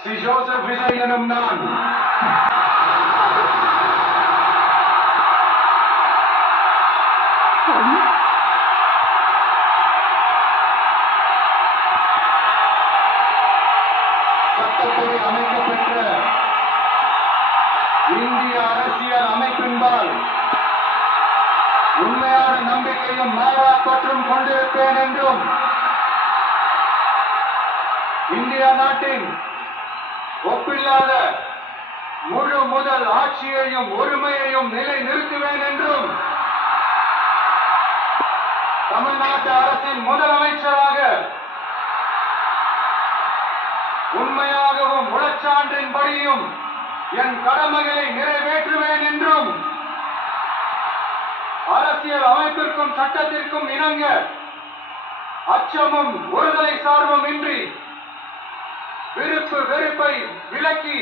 Sri Joseph Vijay எனும் நான் சட்டப்படி அமைக்கப்பெற்ற இந்திய அரசியல் அமைப்பின்பால் உண்மையான நம்பிக்கையும் மாறா பற்றும் கொண்டிருப்பேன் என்றும் இந்திய நாட்டின் ஒப்பில்லாத முழு முதல் ஆட்சியையும் ஒருமையையும் நிலை நிறுத்துவேன் என்றும் தமிழ்நாட்டு அரசின் முதலமைச்சராக உண்மையாகவும் உளச்சான்றின்படியும் என் கடமைகளை நிறைவேற்றுவேன் என்றும் அரசியல் அமைப்பிற்கும் சட்டத்திற்கும் இணங்க அச்சமும் ஒருதலை சார்பும் இன்றி விருப்பு வெறுப்பை விலக்கி